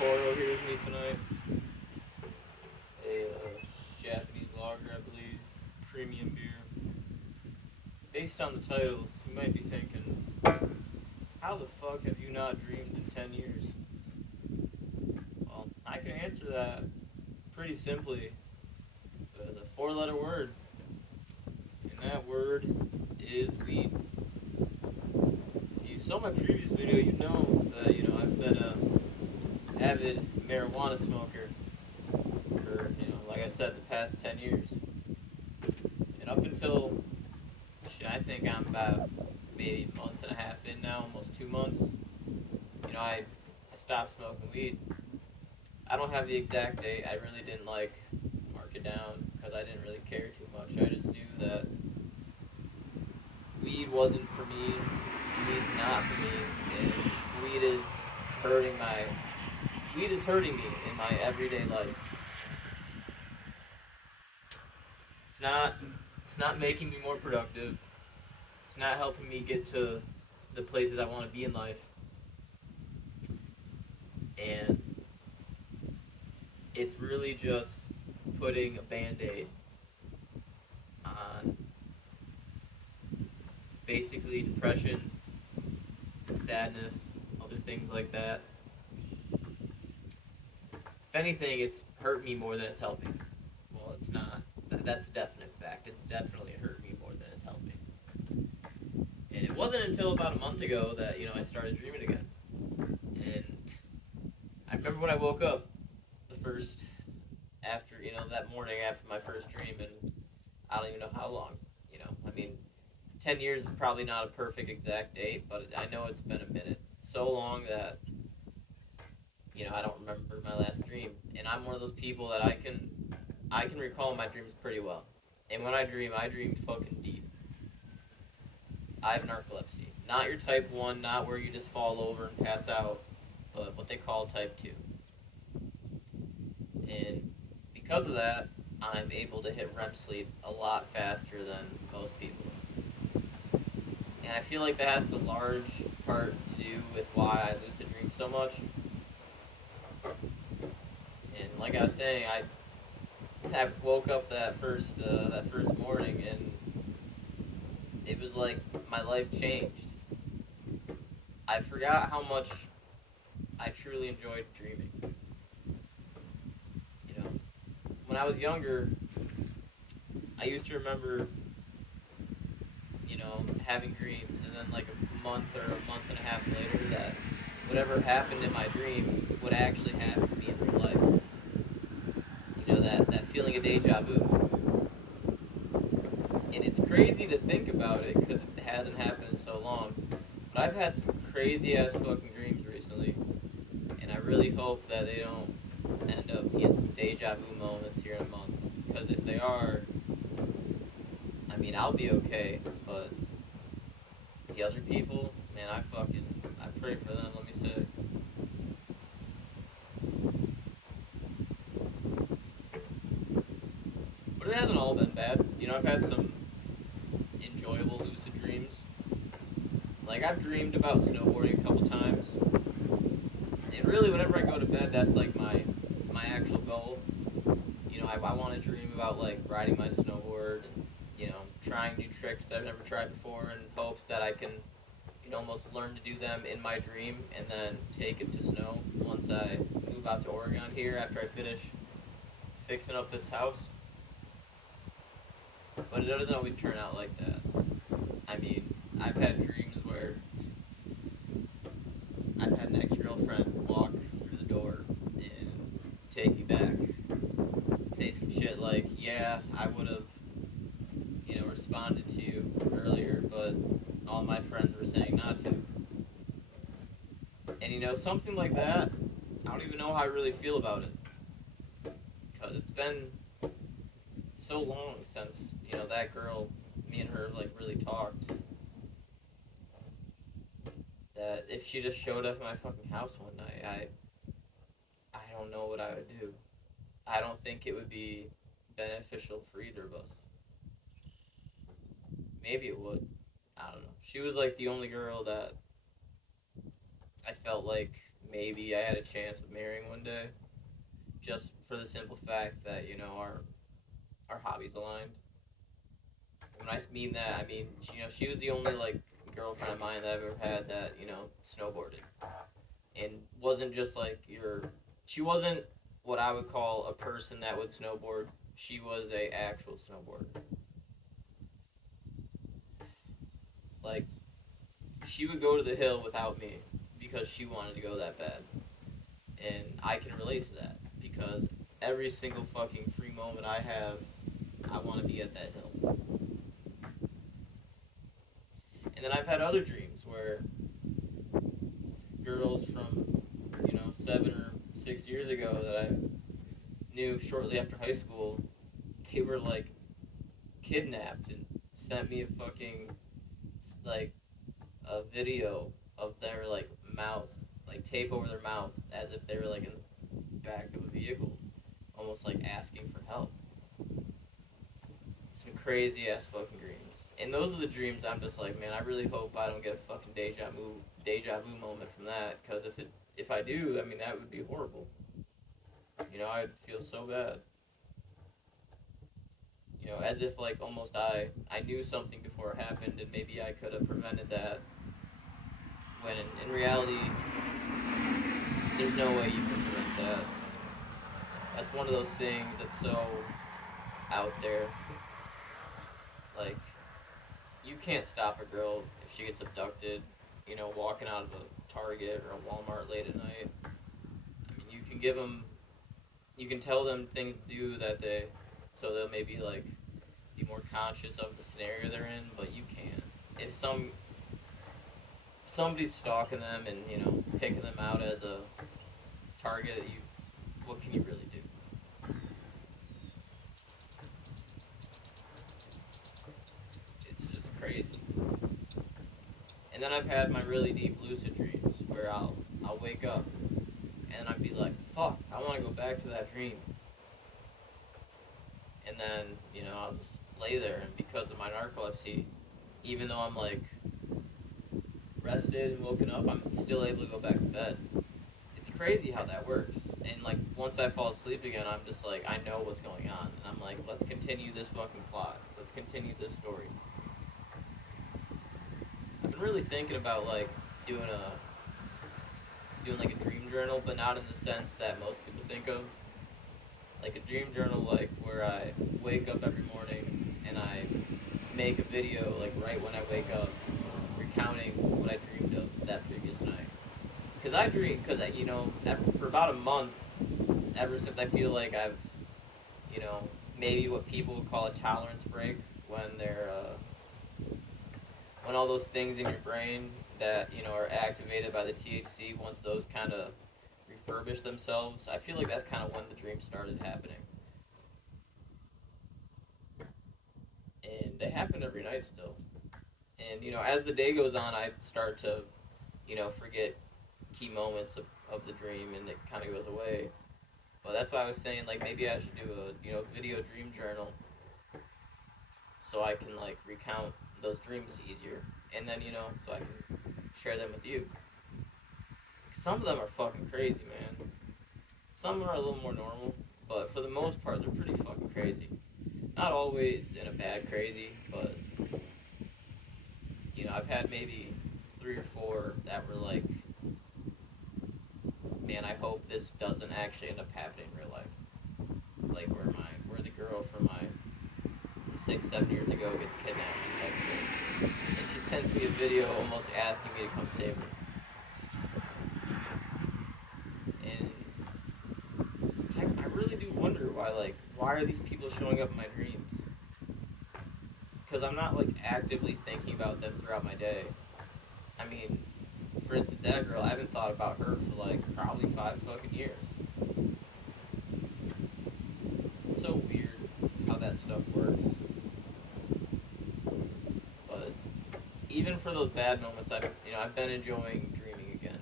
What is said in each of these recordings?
Sapporo here with me tonight. A Japanese lager, I believe. Premium beer. Based on the title, you might be thinking, how the fuck have you not dreamed in 10 years? Well, I can answer that pretty simply with a four-letter word. And that word is weed. If you saw my previous video, you know that, I've been a avid marijuana smoker for, like I said, the past 10 years. And up until, I think I'm about maybe a month and a half in now, almost 2 months, I stopped smoking weed. I don't have the exact date. I really didn't mark it down because I didn't really care too much. I just knew that weed wasn't for me. Weed's not for me, and weed is hurting my weed is hurting me in my everyday life. It's not it's not making me more productive. It's not helping me get to the places I want to be in life. And it's really just putting a band-aid on basically depression, sadness, other things like that. If anything, it's hurt me more than it's helping. Well, it's not. That's a definite fact. It's definitely hurt me more than it's helping. And it wasn't until about a month ago that, I started dreaming again. And I remember when I woke up the first, after, that morning after my first dream, and I don't even know how long, I mean, 10 years is probably not a perfect exact date, but I know it's been a minute. So long that, I don't remember my last dream. And I'm one of those people that I can recall my dreams pretty well. And when I dream fucking deep. I have narcolepsy. Not your type 1, not where you just fall over and pass out, but what they call type 2. And because of that, I'm able to hit REM sleep a lot faster than most people. And I feel like that has a large part to do with why I lucid dream so much. And like I was saying, I woke up that first morning, and it was like my life changed. I forgot how much I truly enjoyed dreaming. When I was younger, I used to remember, having dreams, and then like a month or a month and a half later, that whatever happened in my dream would actually happen to me in real life. That feeling of deja vu. And it's crazy to think about it because it hasn't happened in so long. But I've had some crazy ass fucking dreams recently, and I really hope that they don't end up being some deja vu moments here in a month. Because if they are, I mean, I'll be okay, but the other people, man, I pray for them, let me say. But it hasn't all been bad. I've had some enjoyable lucid dreams. Like, I've dreamed about snowboarding a couple times. And really, whenever I go to bed, that's like my actual goal. I want to dream about like riding my snowboard and, trying new tricks that I've never tried before, in hopes that I can, almost learn to do them in my dream and then take it to snow once I move out to Oregon here after I finish fixing up this house. But it doesn't always turn out like that. I mean, I've had dreams where I've had an ex-girlfriend walk through the door and take me back, say some shit like, yeah, I would have, responded to you earlier, but all my friends were saying not to. And, something like that, I don't even know how I really feel about it. Because it's been so long since, that girl, me and her, like, really talked, that if she just showed up at my fucking house one night, I don't know what I would do. I don't think it would be beneficial for either of us. Maybe it would. I don't know. She was like the only girl that I felt like maybe I had a chance of marrying one day, just for the simple fact that our hobbies aligned. When I mean that, I mean she was the only like girlfriend of mine that I've ever had that snowboarded, and wasn't just like your. She wasn't what I would call a person that would snowboard. She was a actual snowboarder. Like she would go to the hill without me because she wanted to go that bad, and I can relate to that because every single fucking free moment I have, I want to be at that hill. And then I've had other dreams where girls from 7 or 6 years ago that I knew shortly after high school, they were like kidnapped and sent me a fucking like a video of their like mouth, like tape over their mouth, as if they were like in the back of a vehicle, almost like asking for help. Some crazy ass fucking dreams. And those are the dreams I'm just like, man, I really hope I don't get a fucking deja vu moment from that, because if I do, I mean that would be horrible. I'd feel so bad. As if like almost I knew something before it happened, and maybe I could have prevented that. When in reality, there's no way you can prevent that. That's one of those things that's so out there. Like, you can't stop a girl if she gets abducted, walking out of a Target or a Walmart late at night. I mean, you can tell them things to do so they'll maybe like be more conscious of the scenario they're in, but you can't. If somebody's stalking them and picking them out as a target, what can you really do? It's just crazy. And then I've had my really deep lucid dreams where I'll wake up and I'd be like, fuck, I want to go back to that dream. And then I'll just lay there, and because of my narcolepsy, even though I'm like rested and woken up, I'm still able to go back to bed. It's crazy how that works. And like once I fall asleep again, I'm just like, I know what's going on, and I'm like, let's continue this fucking plot. Let's continue this story. I've been really thinking about like doing like a dream journal, but not in the sense that most people think of. Like a dream journal, like where I wake up every morning and I make a video like right when I wake up, recounting what I dreamed of that previous night. Because I dream, for about a month, ever since I feel like I've, maybe what people would call a tolerance break, when all those things in your brain that are activated by the THC, once those kind of refurbish themselves, I feel like that's kind of when the dream started happening. And they happen every night still. And as the day goes on, I start to forget key moments of the dream, and it kind of goes away. But that's why I was saying, like, maybe I should do a video dream journal, so I can like recount those dreams easier, and then so I can share them with you. Some of them are fucking crazy, man. Some are a little more normal, but for the most part, they're pretty fucking crazy. Not always in a bad crazy, but I've had maybe 3 or 4 that were like, man, I hope this doesn't actually end up happening in real life. Like where the girl from 6, 7 years ago gets kidnapped type shit, and she sends me a video almost asking me to come save her. And I really do wonder why are these people showing up in my dreams? Because I'm not like actively thinking about them throughout my day. I mean, for instance, that girl, I haven't thought about her for like probably 5 fucking years. It's so weird how that stuff works. But even for those bad moments, I've been enjoying dreaming again.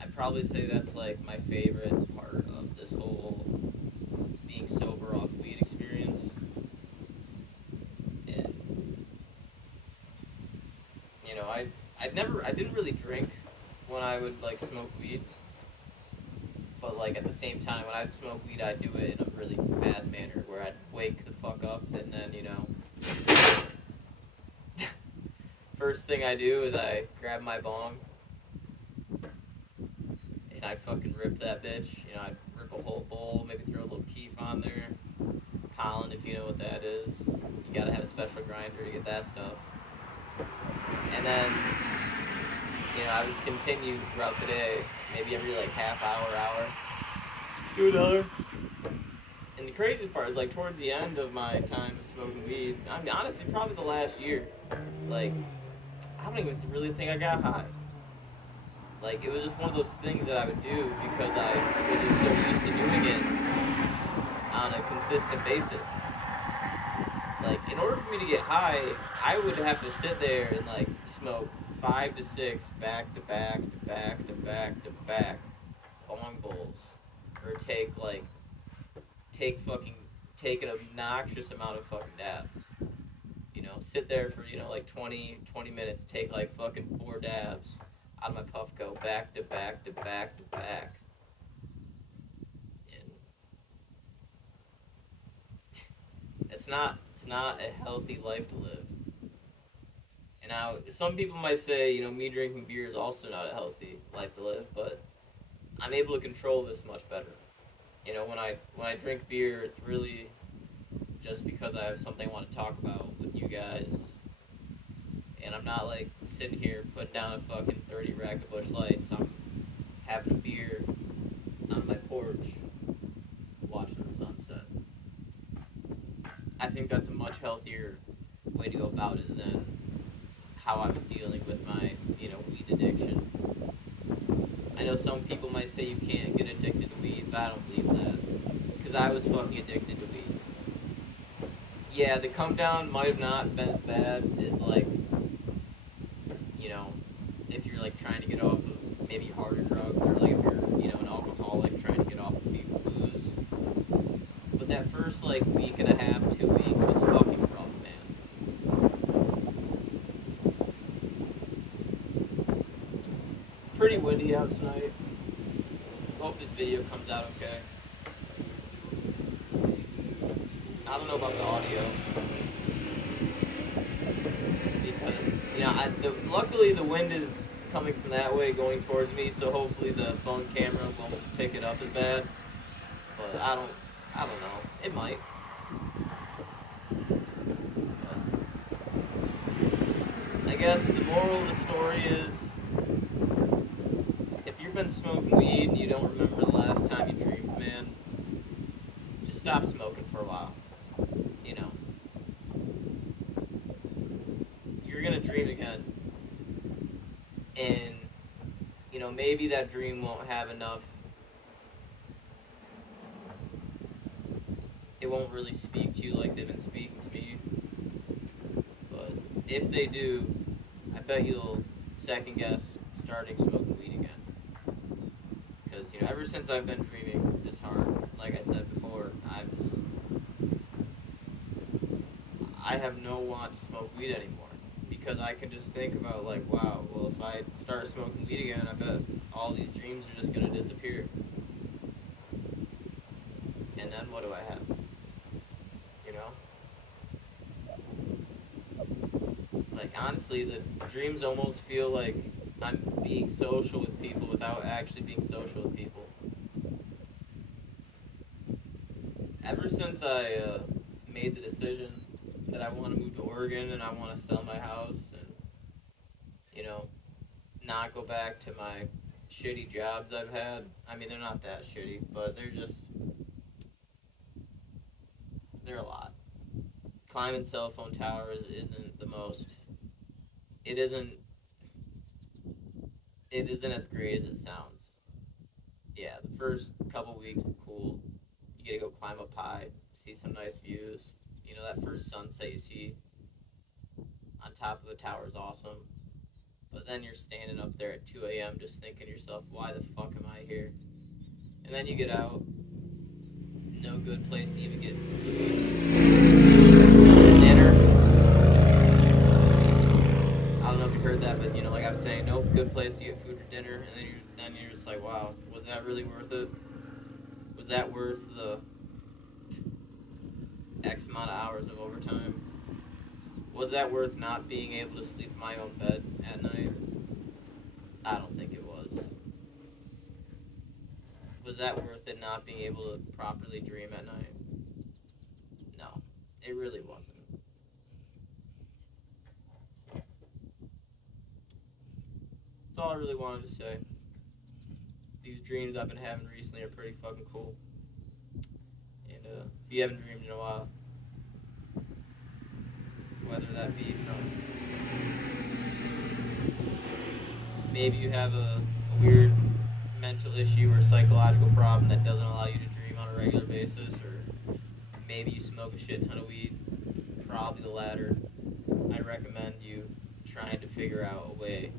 I'd probably say that's like my favorite part of this whole being sober off weed experience. And I didn't really drink when I would like smoke weed. but like at the same time, when I'd smoke weed, I'd do it in a really bad manner where I'd wake the fuck up and then first thing I do is I grab my bong and I'd fucking rip that bitch. I'd rip a whole bowl, maybe throw a little keef on there. Pollen, if you know what that is. You gotta have a special grinder to get that stuff. And then, I would continue throughout the day, maybe every like half hour, do another. And the craziest part is like towards the end of my time smoking weed, I mean honestly probably the last year, like I don't even really think I got high. Like it was just one of those things that I would do because I was just so used to doing it on a consistent basis. Like in order for me to get high, I would have to sit there and like smoke 5 to 6 back to back to back to back to back bong bowls, or take an obnoxious amount of fucking dabs. Sit there for like 20 minutes, take like fucking 4 dabs out of my Puffco back to back to back to back. And it's not a healthy life to live. And now some people might say, me drinking beer is also not a healthy life to live, but I'm able to control this much better. When I drink beer, it's really just because I have something I want to talk about with you guys. And I'm not like sitting here putting down a fucking 30 rack of Busch Lights. I'm having a beer on my porch watching the sunset. I think that's a much healthier way to go about it than how I was dealing with my, weed addiction. I know some people might say you can't get addicted to weed, but I don't believe that. Because I was fucking addicted to weed. Yeah, the come down might have not been as bad as like, if you're like trying to get off of maybe harder drugs, or like if you're, an alcoholic trying to get off of booze. But that first like week and a half, 2 weeks was fucking rough, man. It's pretty windy out tonight. Hope this video comes out okay. I don't know about the audio, because luckily the wind is coming from that way going towards me, so hopefully the phone camera won't pick it up as bad. But I don't know. It might. But I guess the moral of the story is, if you've been smoking weed and you don't remember the last time you dreamed, man, just stop smoking for a while. You're gonna dream again, and maybe that dream won't have enough. It won't really speak to you like they've been speaking to me. But if they do, I bet you'll second guess starting smoking weed again. Because ever since I've been dreaming this hard, like I said before, I have no want to smoke weed anymore. Because I can just think about like, wow, well if I start smoking weed again, I bet all these dreams are just gonna disappear. And then what do I have? Like honestly, the dreams almost feel like I'm being social with people without actually being social with people. Ever since I made the decision that I want to move to Oregon and I want to sell my house and, not go back to my shitty jobs I've had. I mean, they're not that shitty, but they're a lot. Climbing cell phone towers isn't the most, it isn't as great as it sounds. Yeah, the first couple weeks were cool. You get to go climb up high, see some nice views. That first sunset you see on top of the tower is awesome. But then you're standing up there at 2 a.m. just thinking to yourself, why the fuck am I here? And then you get out, no good place to even get food. Dinner. I don't know if you heard that, but like I was saying, no good place to get food or dinner, and then you're just like, wow, was that really worth it? Was that worth the X amount of hours of overtime? Was that worth not being able to sleep in my own bed at night? I don't think it was. Was that worth it not being able to properly dream at night? No, it really wasn't. That's all I really wanted to say. These dreams I've been having recently are pretty fucking cool. And if you haven't dreamed in a while, whether that be from maybe you have a weird mental issue or psychological problem that doesn't allow you to dream on a regular basis, or maybe you smoke a shit ton of weed, probably the latter, I recommend you trying to figure out a way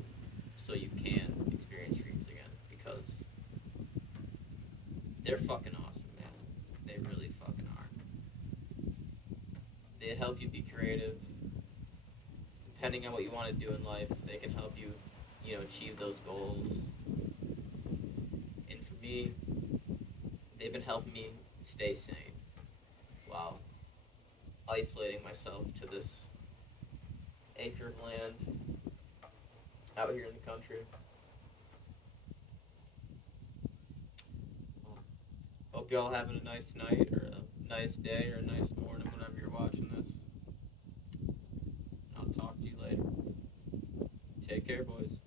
so you can experience dreams again, because they're fucking awesome, man. They really fucking are. They help you be creative. Depending on what you want to do in life, they can help you, achieve those goals. And for me, they've been helping me stay sane while isolating myself to this acre of land out here in the country. Hope y'all having a nice night or a nice day or a nice morning whenever you're watching this. I'll talk to you later. Take care, boys.